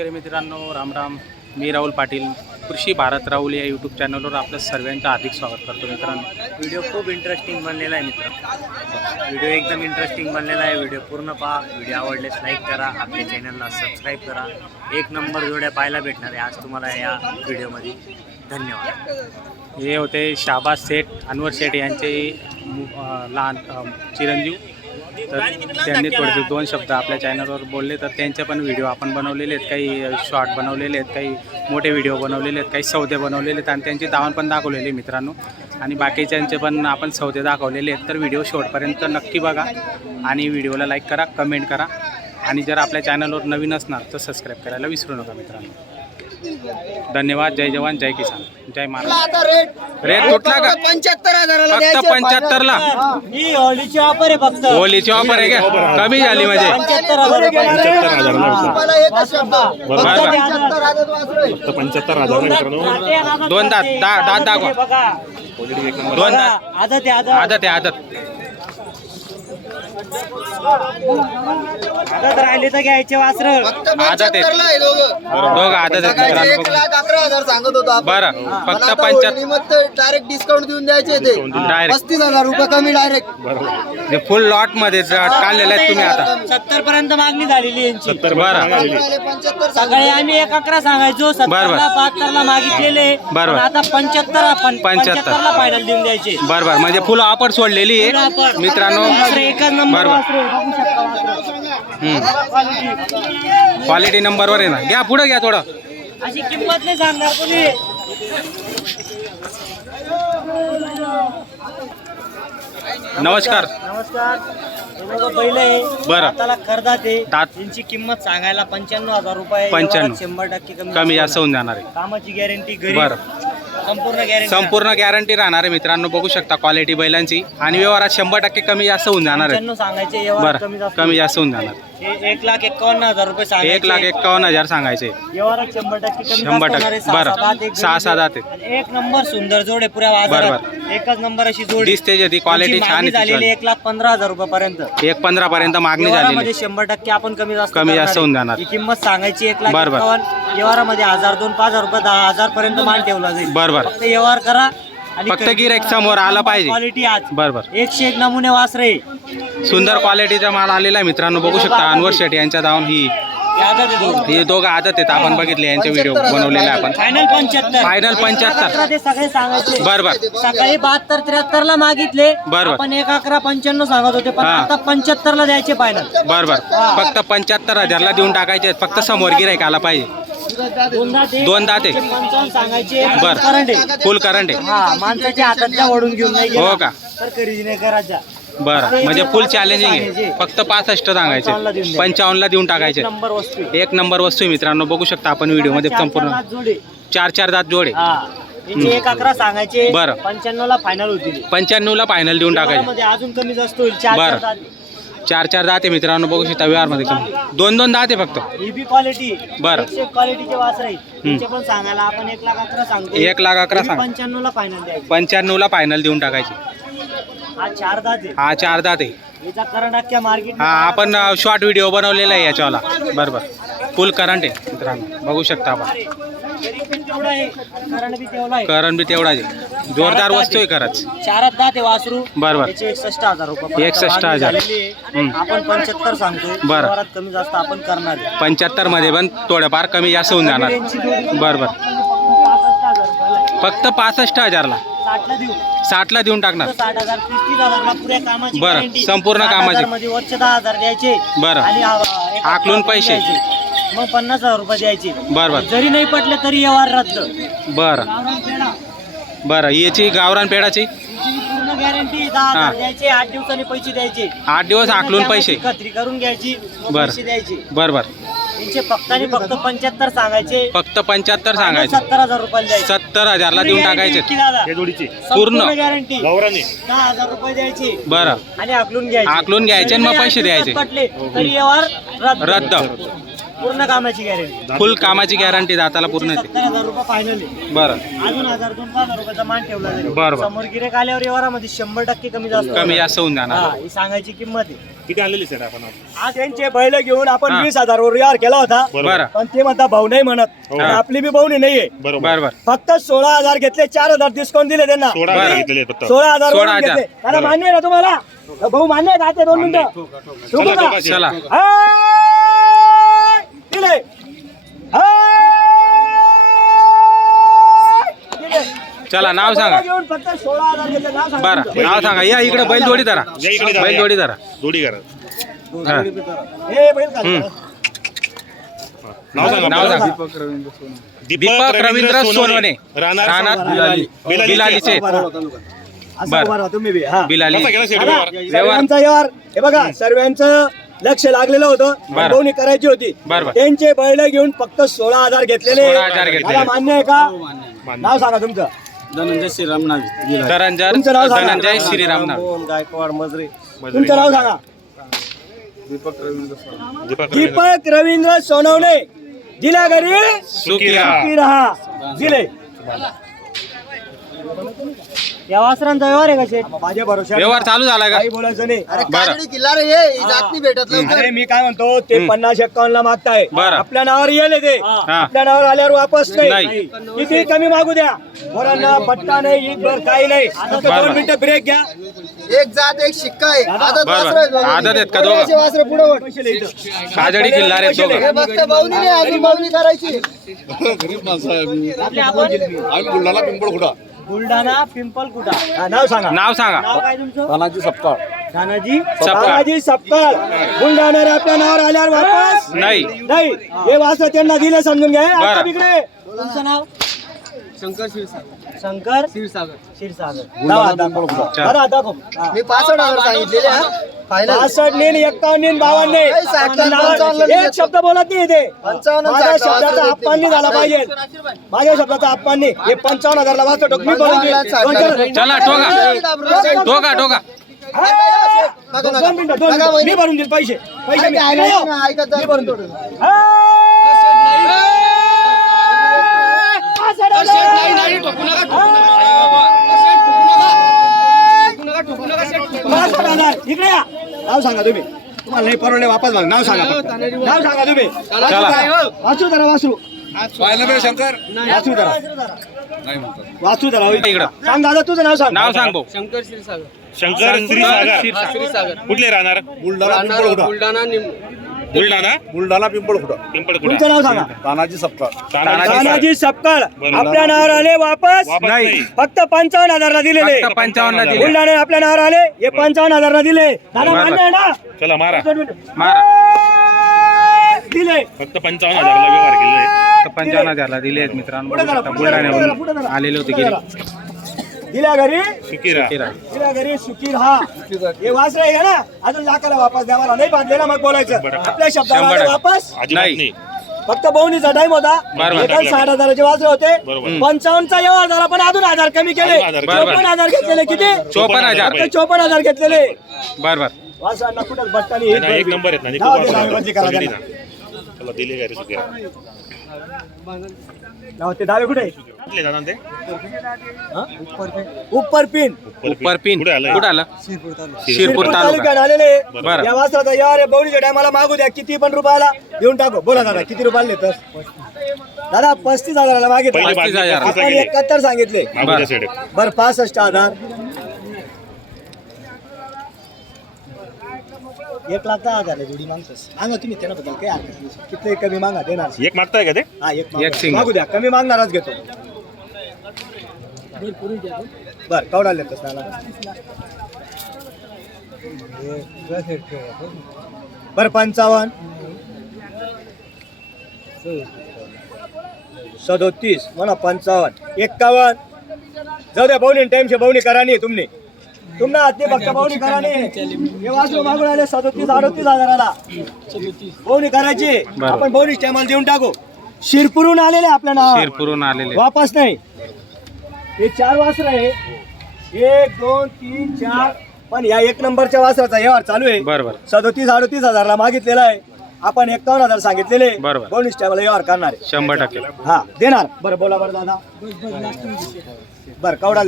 शेतकरी मित्रांनो राम राम. मी राहुल पाटील कृषी भारत राहुल या यूट्यूब चॅनलवर आपलं सर्वांचं हार्दिक स्वागत करतो मित्रांनो. व्हिडिओ खूप इंटरेस्टिंग बनलेला आहे मित्र. व्हिडिओ एकदम इंटरेस्टिंग बनलेला आहे. व्हिडिओ पूर्ण पहा. व्हिडिओ आवडल्यास लाईक करा. आपल्या चॅनलला सबस्क्राईब करा. एक नंबर जोड्या पाहायला भेटणार आहे आज तुम्हाला या व्हिडिओमध्ये धन्यवाद. हे होते शाबाज शेठ अनवर शेठ यांचे लहान चिरंजीव. तर त्यांनी थोडेसे दोन शब्द आपल्या चॅनलवर बोलले तर त्यांचे पण व्हिडिओ आपण बनवलेले आहेत. काही शॉर्ट बनवलेले आहेत काही मोठे व्हिडिओ बनवलेले आहेत काही सौदे बनवलेले आहेत. आणि त्यांची दावण पण दाखवलेली मित्रांनो. आणि बाकीच्यांचे पण आपण सौदे दाखवलेले आहेत. तर व्हिडिओ शेवटपर्यंत नक्की बघा. आणि व्हिडिओला लाईक करा कमेंट करा. आणि जर आपल्या चॅनलवर नवीन असणार तर सबस्क्राईब करायला विसरू नका मित्रांनो. धन्यवाद जय जवान जय किसान जय महाराज रेट कुठला का? पंच्याहत्तर हजाराला फक्त द्यायचे. पंच्याहत्तरला? ही. होलीची ऑफर आहे फक्त. होलीची ऑफर आहे का? कमी झाली म्हणजे. पंच्याहत्तर हजार. पंच्याहत्तर. पंच्याहत्तर दोन दात. दा- दात दाखवा. दोन दात. आदत आहे आदत. आदत आहे आदत. आदत राहिले तर घ्यायचे वासर. फक्त आदत आहे. पंच्याहत्तरला आहे दोघं. दोघं आदत आहेत सकाळचे मित्रांनो एक लाख अकरा हजार सांगत होतो आपण. बरं पण फक्त आता पंच्याहत्तर होळीनिमित्त डायरेक्ट डिस्काउंट देऊन द्यायचे ते. डायरेक्ट पस्तीस हजार रुपये कमी डायरेक्ट फुल लॉटमध्ये ज- काढलेले आहेत तुम्ही आता. सत्तर पर्यंत मागणी झालेली यांची. बरं पंच्याहत्तर सकाळी आम्ही एक अकरा सांगायचो बरं. सत्तरला बहात्तरला मागितलेले. बरं. पण आता पंच्याहत्तर आपण पंच्याहत्तरला फायनल देऊन द्यायचे. बरं बरं म्हणजे फुल ऑफर सोडलेली Full आहे offer. मित्रांनो एकच नंबर बरं वासरं आहे. बघू शकता वासरं. क्वालिटी नंबरवर आहे ना. घ्या पुढे घ्या थोडं. अशी किंमत नाही सांगणार कोणी. नमस्कार. नमस्कार. हे बघा पहिले बरं. करदात आहे. दात. त्यांची किंमत सांगायला पंच्याण्णव हजार रुपये 95. व्यवहारात शंभर टक्के कमी कमी जास्त होऊन जाणार आहे. कामाची गॅरंटी घरी. बरं. संपूर्ण गॅरंटी राहणार. आहे मित्रांनो. बघू शकता क्वालिटी बैलांची. आणि व्यवहारात शंभर टक्के कमी जास्त होऊन जाणार आहे. बरं जास्त कमी जास्त होऊन जाणार. एक लाख एक्कावन्न हजार रुपये सांगायचे एक लाख एक्कावन्न हजार सांगायचे व्यवहारात शंभर टक्के कमी शंभर जास्त टक्के. होणार आहे. सहा बरं. सात आठ, एक सहा सात. आणि एक नंबर सुंदर जोड आहे पुऱ्या बाजारात एकच नंबर अशी जोडी दिसते जे ती क्वालिटी छान आहे झालेली तिची. एक लाख पंधरा हजार रुपयापर्यंत एक पंधरा पर्यंत मागणी झालेली व्यवहारामध्ये आहे. शंभर टक्के आपण कमी जास्त कमी करणार जास्त आहे. होऊन जाणार. ही किंमत सांगायची एक लाख बरं, बरं. एकावन्न व्यवहारामध्ये हजार दोन पाच हजार रुपये दहा हजार पर्यंत मान ठेवला जाईल बरं, बरं. फक्त व्यवहार करा फक्त गिऱ्हाईक समोर आला पाहिजे. क्वालिटी आज. बरं बरं एकशे एक नमुने वासरे. सुंदर क्वालिटीचा माल आलेला आहे मित्रांनो. बघू शकता अनवर शेट यांच्या धावून ही हे दोघं आदत आहेत आपण बघितले यांचे व्हिडिओ बनवलेले आपण. फायनल पंच्याहत्तर. Final 75. ते सगळे सांगायचे. बरं बरं. सकाळी बहात्तर त्र्याहत्तर ला मागितले. बरं. आपण एक अकरा पंच्याण्णव सांगत होते पण हा. आता पंच्याहत्तर ला द्यायचे फायनल बर बर. फक्त पंच्याहत्तर हजारला देऊन टाकायचे आहेत. फक्त समोर गिरायक आला पाहिजे. दोनदा ते दोन दाते. पंचावन्न सांगायचे. बरं. करंट आहे. फुल करंट आहे. हा माणसाच्या हातात ओढून घेऊन नाही गेला, हो का? तर खरेदी नाही करायच्या बरं. म्हणजे फुल चॅलेंजिंग आहे. फक्त पासष्ट सांगायचे. पंचावन्नला देऊन टाकायचे. नंबर वस्तू आहे. एक नंबर वस्तू आहे मित्रांनो. बघू शकता आपण व्हिडिओमध्ये चार- संपूर्ण चार. चार दात जोडे. हा. एक अकरा सांगायचे. बरं. पंच्याण्णव ला फायनल होतील. पंच्याण्णवला फायनल देऊन टाकायचे. मध्ये अजून कमी जास्त होईल. बरं. चार. चार दात आहे मित्रांनो. बघू शकता व्यवहारमध्ये कमी दोन दोन दात आहे फक्त. ही बी क्वालिटी बरं. क्वालिटीचे वासर आहे त्यांचे पण सांगायला आपण एक लाख अकरा सांगतो एक लाख अकरा सांग. पंच्याण्णव ला फायनल द्यायचे. पंच्याण्णवला फायनल देऊन टाकायचे. हा चार दात आहे. हा चार दात आहे. याचा करंट अख्ख्या मार्केट हा आपण शॉर्ट व्हिडिओ बनवलेला आहे याच्यावाला. बरं बरं फुल करंट आहे मित्रांनो. बघू शकता आपण. करंट बी तेवढाच आहे. जोरदार वस्तू आहे खरंच. चारात दात आहे वासरू. बरं, बरं. त्याचे एकसष्ट हजार रुपये. 61 हजार. आपण पंच्याहत्तर सांगतोय. बरं. कमी जास्त आपण करणार. पंच्याहत्तरमध्ये पण थोडंफार कमी जास्त होऊन जाणार. यांची जोडी. बरं बरं पासष्ट हजार रुपयाला आहे. फक्त पासष्ट हजारला. साठला देऊ साठला देऊन टाकणार साठ हजार तीस तीस हजारला पुऱ्या कामाची बरं, guarantee. संपूर्ण साठ कामाची. हजारमध्ये वरचे दहा हजार द्यायचे बरं. आणि आ- एक आकलून हजार पैसे. द्यायचे. मग पन्नास हजार रुपये द्यायचे बरं बरं जरी नाही पटले तरी व्यवहार रद्द बरं. बरं याची गावरान पेडाची पूर्ण गॅरंटी दहा हजार. द्यायचे आठ दिवसांनी पैसे द्यायचे आठ दिवस आकलून पैसे खात्री करून घ्यायची मग बरं. पैसे द्यायचे बरं बरं फक्त आणि फक्त पंच्याहत्तर सांगायचे. फक्त पंच्याहत्तर सांगायचे. सत्तर हजार रुपये द्यायचे. सत्तर हजारला देऊन टाकायचे. जोडीची. पूर्ण. गॅरंटी दहा हजार रुपये द्यायचे. बरं. आणि आकलून घ्यायचे. आकलून घ्यायचे आणि मग पैसे द्यायचे. दिवसात पटले तरी व्यवहार रद्द. रद्द. पूर्ण कामाची गॅरंटी फुल कामाची गॅरंटी दाताला पूर्ण येते. सत्तर हजार रुपये फायनल आहे बरं. अजून हजार दोन पाच हजार रुपयाचा मान ठेवला जाईल. बरं, बरं. समोर गिरेक आल्यावर व्यवहारामध्ये शंभर टक्के कमी जास्त कमी जास्त होऊन हा जाणार. ही सांगायची किंमत आहे. किती आणलेली सेट आपण आज? त्यांचे बैल घेऊन आपण हा. वीस हजार वर व्यवहार केला होता. बरं. पण ते म्हणता भाऊ नाही म्हणत. हो. आणि आपली बी भाऊ नाहीये. बरोबर. बरं. बरं फक्त सोळा हजार घेतले चार हजार डिस्काउंट दिले त्यांना. सोळा बरं. हजार घेतलेले आहेत फक्त. सोळा हजार सोळा वरून हजार. घेतले. त्याला. मान्य आहे ना तुम्हाला? भाऊ मान्य आहे का? ते दोन मिनिटं. चला, हाय! चला नाव सांगा घेऊन फक्त सोळा हजार घेतले नाव सांगा बरं तुमचं. नाव सांगा या इकडे बैल जोडी धरा या इकडे जरा बैल या. जोडी धरा जोडी करा हा. हे बैल का? हम्म. नाव सांगा नाव आपलं. सांगा दीपक रवींद्र सोनवणे राहणार राहणार बिलालीचे. बिलालीचे असं बरं. उभा राहा तुम्ही बी हा बिलाली कसा केला सेट दादा, व्यवहार? सर्वांचा व्यवहार हे बघा सर्वांचं लक्ष लागलेलं होतं बरं. दोन्ही करायची होती बरं, बरं. त्यांचे बैल घेऊन फक्त सोळा हजार घेतलेले 16,000 घेतलेले. दादा, मान्य आहे का. नाव सांगा तुमचं धनंजय श्रीराम नावी धनंजय तुमचं नाव सांगा. धनंजय श्रीराम नाव गायकवाड मजरे. तुमचं नाव सांगा. दीपक रवींद्र. दीपक रवींद्र. सोनवणे. दिल्या घरी? सुखी राहा. सुखी राहा. दिले या वासरांचा व्यवहार आहे का शेठ? माझ्या भरोशा व्यवहार चालू झाला का? काही बोलायचं नाही. अरे बरं. किल्ला रे हे ही जात नाही भेटत लवकर. अरे मी काय म्हणतो ते पन्नास एक्कावन्न ला मागताय. बरं. आपल्या नावावर येईल ते. हा. आपल्या नावावर आल्यावर वापस नाही. नाही. किती कमी मागू द्या. पोरांना पट्टा नाही ईदभर काही नाही. फक्त बरं. दोन मिनिटं ब्रेक घ्या. एक जात एक शिक्का आहे. आदत बरं. वासरं आहेत बघा. आदत आहेत का पुढे दोघं? असे वासरं पुढे वळ. पैसे इथं काजळी किल्ला रे दोघं. हे फक्त बावनी नाही अजून बावनी करायची. बुलढाणा पिंपल कुठा? हा, नाव सांगा. नाव सांगा. नाव काय तुमचं? तानाजी सपकाळ. तानाजी? सपकाळ. तानाजी सपकाळ. बुलढाणा आपल्या नावावर आल्यावर वापस? नाही. नाही. हे वासर त्यांना दिले समजून घ्या. आता बरं. तिकडे तुमचं नाव? शंकर क्षीरसागर. शंकर क्षीरसागर. क्षीरसागर. दावा, दाखव. बरं, दाखव. हा. मी पासष्ट हजार सांगितलेले हा? पासष्ट नेन एक्कावन्न नेन बावन्न एक शब्द बोलत नाही ते पंचावन्न माझ्या शब्दाचा अपमान नाही झाला पाहिजे. माझ्या शब्दाचा अपमान नाही. हे पंचावन्न हजारला वाचतो टोक मी बोलून मिनिटं. वहिनी. मी भरून देईल पैसे. पैसे मी ऐका, ऐका ना, ऐका जरा थोडं. पासष्ट हजार. इकडे या नाव सांगा तुम्ही. तुम्हाला नाही परवडले वापस बघा. नाव सांगा फक्त. नाव सांगा तुम्ही. वाचू जरा. वाचू शंकर? वाचू जरा. वाचू जरा. होईल. इकडं. सांग दादा तुझं नाव सांग. नाव सांग भाऊ. शंकर क्षीरसागर. शंकर श्रीसागर कुठले राहणार? बुलढाणा बुलढाणा बुलढाणा? बुलढाणा पिंपळखुटा पिंपळकुटा तुमचं नाव सांगा. तानाजी सपकाळ. तानाजी सपकाळ. आपल्या नावावर आले वापस? वापस नाही. नाही. फक्त पंचावन्न हजारला दिलेले. फक्त पंचावन्न दिले बुलढाणा आपल्या नावावर आले. हे पंचावन्न हजारला दिले. दादा. मान्य आहे ना? चला मारा. दोन मिनिटं. मारा. दिले. फक्त पंचावन्न हजारला व्यवहार केलेला तर पंचावन्न हजारला दिले आहेत मित्रांनो. पुढे बघू जरा, शकता पुढे जरा, पुढे जरा, पुढे बुलढाण्यावरून. आलेले होते पुढे गेले. दिल्या घरी? सुकिरा दिल्या घरी सुखीर हा हे वासरे आहे ना अजून लाखाला वापस द्या मला नाही बांधले ना मग बोलायचं. आपल्या शब्दाला. वापस? नाही. नाही. फक्त बहुणीचा टाइम होता. बरोबर. एकाच साठ हजाराचे वासरे होते. बरोबर. पंचावन्नचा व्यवहार झाला पण अजून हजार कमी केले. हजार. चोपन्न हजार घेतलेले किती? चोपन्न हजार. फक्त चोपन्न हजार घेतलेले. बर बर. वासरांना कुठं बट्टा नाही, नाही, एक नंबर आहेत ना दिले सुकिरा ते दावे कुठे कुठले जाणार ते? पिन उपर पिन कुठे आलं? कुठं आलं? शिरपूर शिरपूर तालुका. तालुक्यात आलेले बरं. या वासराचा यार बवणीच्या टायमाला मागू द्या. किती पण रुपयाला देऊन टाकू. बोला दादा किती रुपयाला देतात दादा पस्तीस हजाराला मागितलं. पहिले बाकी. पस्तीस एकाहत्तर सांगितले. मागूच्या सेड बर पासष्ट हजार. एक लाख दहा हजार आहे जोडी मागतोस सांगा तुम्ही त्यांना बद्दल काही हरकत नाही. किती कमी मागा देणार. एक मागताय का ते? हा एक एक मागू. single. मागू द्या. कमी मागणारच घेतो. बर कवडा लेतोस नाला. बर पंचावन्न. सदोतीस. म्हणा पंचावन्न. एक्कावन्न. जाऊ द्या बहुनी टाइमचे बहुनी करा नाही तुमने तुम्हाला हातने फक्त बहुनी करा नाही हे वाचलो मागून आले सदोतीस अडोतीस हजाराला. बहुनी करायची. बरोबर. आपण बहुनी टायमाला देऊन टाकू. शिरपुरून आलेले आपल्या नाव शिरपूरून आलेले. वापस नाही. हे चार वासर आहे. एक दोन तीन चार. पण या एक नंबरच्या वासराचा व्यवहार चालू आहे. बर बर सदोतीस अडोतीस हजारला मागितलेला आहे. आपण एकावन्न हजार सांगितलेले. बरोबर. बोनस टायमाला व्यवहार करणार आहे. शंभर टक्के. हा देणार. बरं बोला बरं दादा. बर कवडा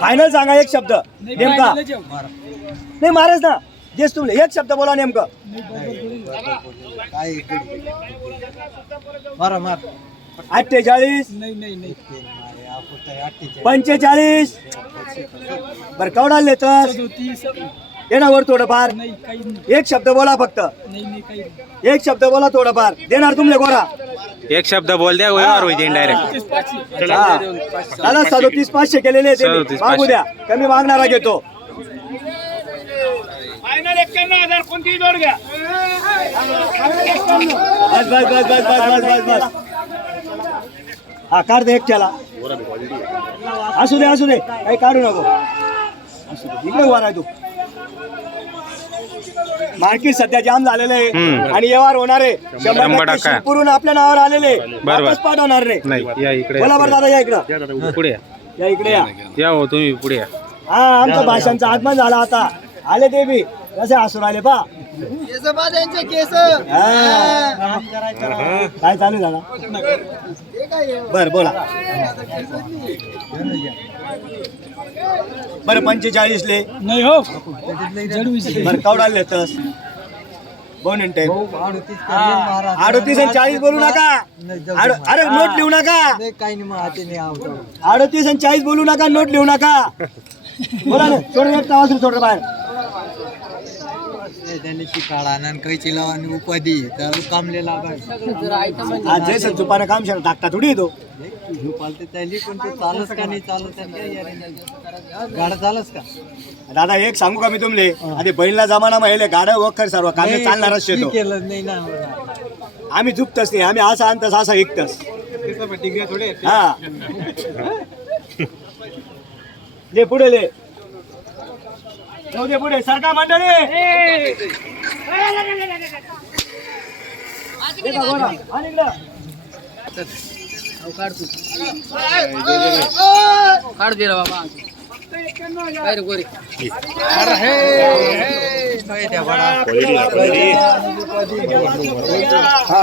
फायनल सांगा एक शब्द. नेमका. नाही महाराज ना. जेच तुमले. एक शब्द बोला नेमकं. अठ्ठेचाळीस. पंचेचाळीस. बर कवडा लेतस. देणार वर थोडंफार एक शब्द बोला फक्त. एक शब्द बोला थोडंफार. देणार तुमले गोरा. एक शब्द बोल द्या व्यवहार होईल इनडायरेक्ट हा. दादा सदोतीस पाचशे केलेले आहेत त्यांनी. 37 मागू द्या. कमी मागणारा घेतो. बस बस बस बस बस बस बस बस. हा काढ दे एक त्याला. असू दे असू दे. काही काढू नको. असू दे. इकडे उभा राह तू. मार्केट सध्या जाम झालेलं आहे. आणि व्यवहार होणार आहे. शंभर शंभर टक्के टक्का. शिवपुरून आपल्या नावावर आलेले. वापस पाठवणार नाही. नाही या इकडे बोला बरं दादा या इकडं. पुढे या. या इकडे या. या हो तुम्ही पुढे या. हा आमचं भाषांचं आगमन झालं आता. आले ते बी. कसे हसून आले पा. काय चालू झाला बर बोला. बर पंचेचाळीस ले. नाही हो. बर कवडाल दोन मिनिटे. अडतीस आणि चाळीस बोलू नका. आड- अरे नोट लिहू नका. अडतीस आणि चाळीस बोलू नका नोट लिहू नका. बोला ना एक सोड रे बाहेर? त्यांनी उपाधी तर कामले आज काम टाकता थोडी येतो. त्याली पण तो चालच का नाही चालत गाडा चालच का? दादा एक सांगू का मी तुमले? आधी बैलला जमाना माहिले गाड्या वखर सर्व कामे चालणारच शेतो केलं नाही ना आम्ही झुकतच नाही आम्ही असा आणतस असा विकतस हा. ले पुढे ले. जाऊ दे पुढे सरका मंडळी! काढ दे बाबा गोरी हा